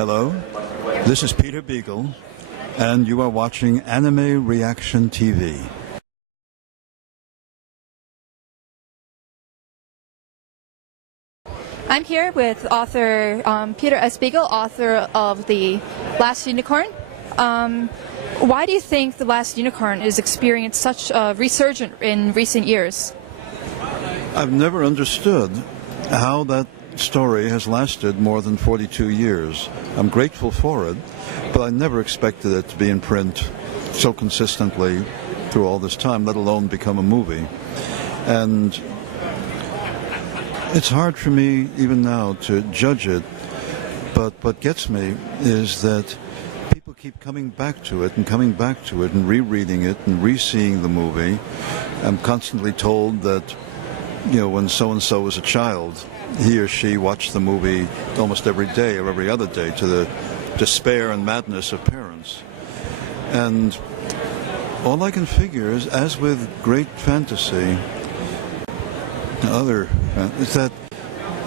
Hello, this is Peter Beagle, and you are watching Anime Reaction TV. I'm here with author Peter S. Beagle, author of The Last Unicorn. Why do you think The Last Unicorn has experienced such a resurgence in recent years? I've never understood how that story has lasted more than 42 years. I'm grateful for it, but I never expected it to be in print so consistently through all this time, let alone become a movie. And it's hard for me even now to judge it, but what gets me is that people keep coming back to it and rereading it and re-seeing the movie. I'm constantly told that, when so-and-so was a child, he or she watched the movie almost every day or every other day, to the despair and madness of parents. And all I can figure is, as with great fantasy, is that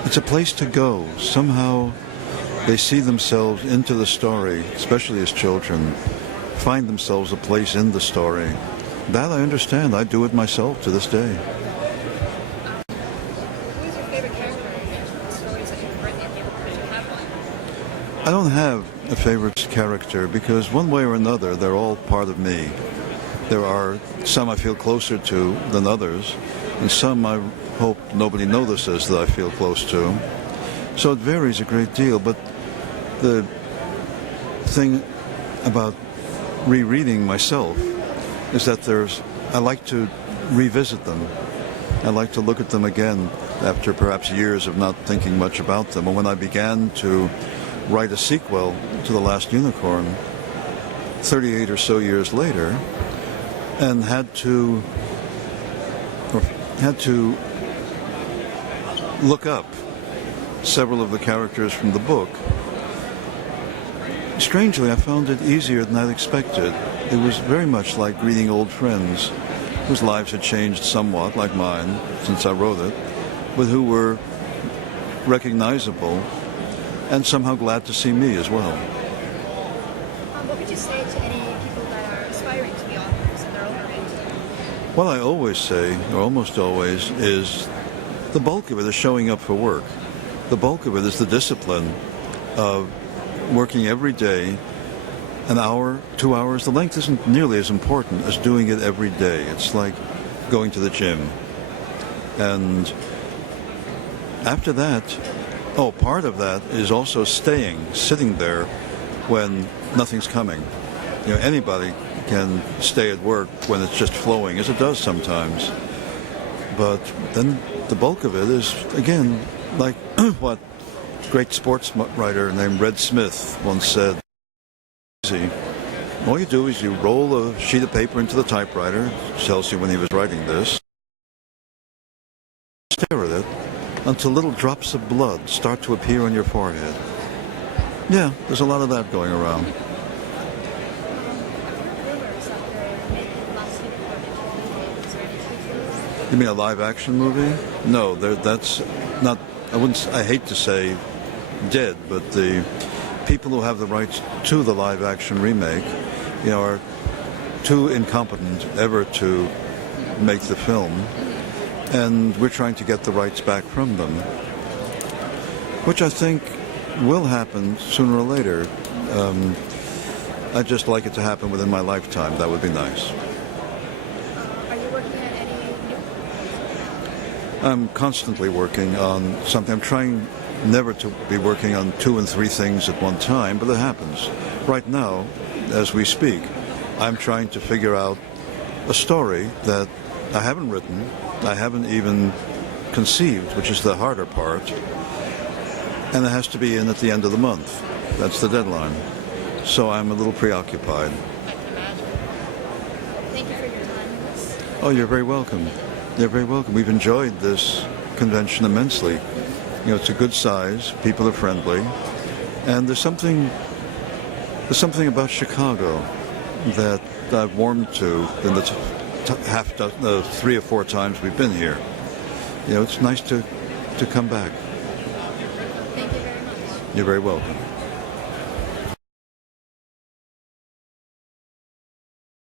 it's a place to go. Somehow they see themselves into the story, especially as children, find themselves a place in the story. That I understand. I do it myself to this day. Who's your favorite character in the stories that you've written? Do you have one? I don't have a favorite character because one way or another they're all part of me. There are some I feel closer to than others, and some I hope nobody notices that I feel close to. So it varies a great deal, but the thing about rereading myself is that I like to revisit them. I like to look at them again after perhaps years of not thinking much about them. And when I began to write a sequel to The Last Unicorn 38 or so years later, and had to look up several of the characters from the book, strangely, I found it easier than I'd expected. It was very much like greeting old friends whose lives had changed somewhat, like mine, since I wrote it, but who were recognizable and somehow glad to see me as well. What would you say to any people that are aspiring to be authors in their own right? What I always say, or almost always, is the bulk of it is showing up for work. The bulk of it is the discipline of working every day, an hour, 2 hours. The length isn't nearly as important as doing it every day. It's like going to the gym. And after that, part of that is also sitting there when nothing's coming. Anybody can stay at work when it's just flowing, as it does sometimes. But then the bulk of it is, again, like what great sports writer named Red Smith once said, easy. All you do is you roll a sheet of paper into the typewriter, tells you when he was writing this, stare at it until little drops of blood start to appear on your forehead. Yeah, there's a lot of that going around. You mean a live-action movie? No, that's not. I hate to say dead, but the people who have the rights to the live-action remake, are too incompetent ever to make the film, and we're trying to get the rights back from them, which I think will happen sooner or later. I'd just like it to happen within my lifetime. That would be nice. I'm constantly working on something. I'm trying never to be working on 2 and 3 things at one time, but it happens. Right now, as we speak, I'm trying to figure out a story that I haven't written, I haven't even conceived, which is the harder part, and it has to be in at the end of the month. That's the deadline. So I'm a little preoccupied. Thank you for your time. Oh, you're very welcome. You're very welcome. We've enjoyed this convention immensely. It's a good size. People are friendly, and there's something about Chicago that I've warmed to in the 3 or 4 times we've been here. It's nice to come back. Thank you very much. You're very welcome.